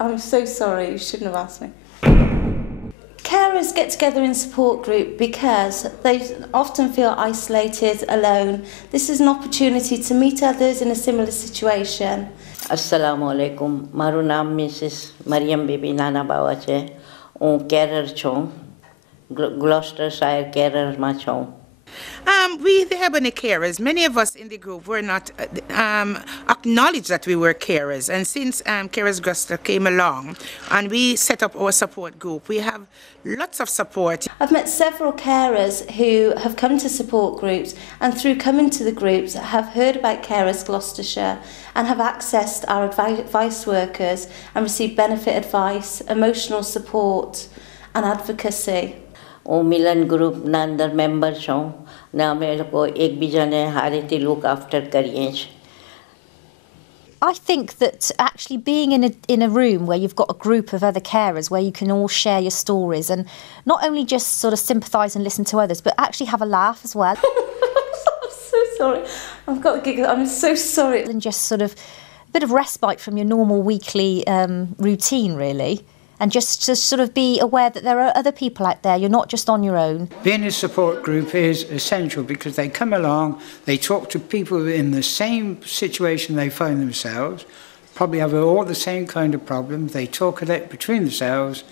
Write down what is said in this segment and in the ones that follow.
I'm so sorry, you shouldn't have asked me. Carers get together in support group because they often feel isolated, alone. This is an opportunity to meet others in a similar situation. Assalamu alaikum. Maru naam Mrs. Mariam Bibi Nana Bawa છે. હું carer છું. Gloucestershire carer માં છું. We, the Ebony Carers, many of us in the group were not acknowledged that we were carers. And since Carers Gloucester came along and we set up our support group, we have lots of support. I've met several carers who have come to support groups and through coming to the groups have heard about Carers Gloucestershire and have accessed our advice workers and received benefit advice, emotional support and advocacy. હું મિલન ગ્રુપના અંદર member છું ને અમે લોકો એકબીજાને હારેથી look after કરીએ છીએ. I think that actually being in a room where you've got a group of other carers where you can all share your stories and not only just sort of sympathise and listen to others, but actually have a laugh as well. I'm so sorry. I've got to giggle. I'm so sorry. And just sort of a bit of respite from your normal weekly routine, really. And just to sort of be aware that there are other people out there, you're not just on your own. Being a support group is essential because they come along, they talk to people in the same situation they find themselves, probably have all the same kind of problems, they talk it out between themselves.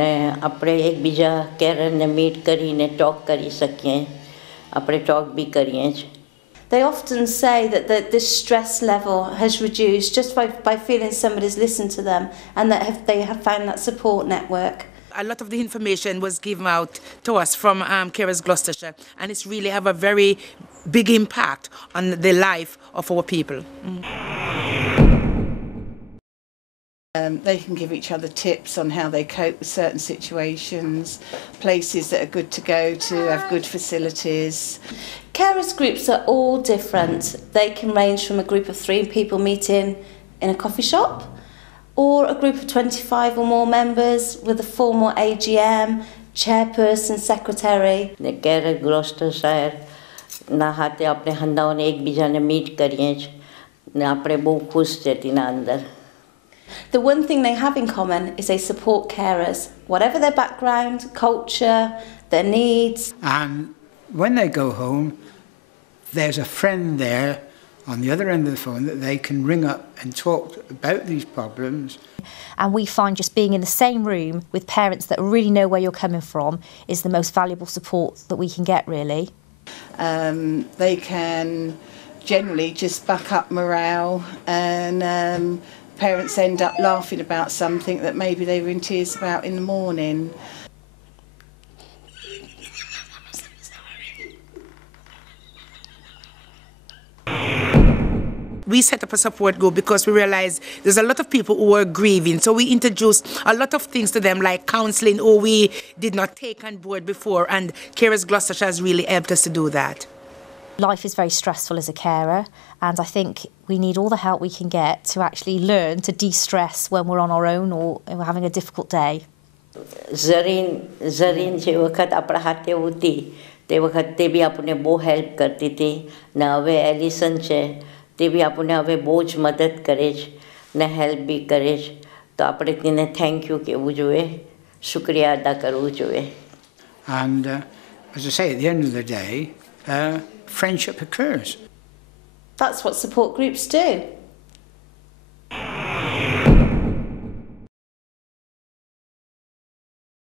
ને આપણે એકબીજા કેરરને meet કરીને talk કરી શકીએ. આપણે talk બી કરીએ છીએ. They often say that this stress level has reduced just by feeling somebody's listened to them and that they have found that support network. A lot of the information was given out to us from Carers Gloucestershire, and it's really have a very big impact on the life of our people. They can give each other tips on how they cope with certain situations, places that are good to go to, have good facilities. Carers groups are all different. They can range from a group of 3 people meeting in a coffee shop or a group of 25 or more members with a formal AGM, chairperson, secretary. ને carer ગ્લોસ્ટરશાયર ના હાથે આપણે હંદાઓને એકબીજાને meet કરીએ છીએ ને આપણે બહુ ખુશ છે તેના અંદર. The one thing they have in common is they support carers, whatever their background, culture, their needs. And when they go home, there's a friend there on the other end of the phone that they can ring up and talk about these problems. And we find just being in the same room with parents that really know where you're coming from is the most valuable support that we can get, really. They can generally just buck up morale and parents end up laughing about something that maybe they were in tears about in the morning. We set up a support group because we realized there's a lot of people who were grieving. So we introduced a lot of things to them like counselling, who we did not take on board before, and Carers Gloucestershire has really helped us to do that. Life is very stressful as a carer, and I think we need all the help we can get to actually learn to de-stress when we're on our own or we're having a difficult day. Zareen જે વખત આપણા હાથે હતી તે વખત તે બી આપણને બહુ હેલ્પ કરતી હતી ને હવે એલિસન છે તે બી આપણને હવે બહુ જ મદદ કરે છે ને હેલ્પ બી કરે છે તો આપણે તેને થેન્ક યુ કહેવું જોઈએ, શુક્રિયા અદા કરવું જોઈએ. And as I say, at the end of the day, friendship occurs. That's what support groups do.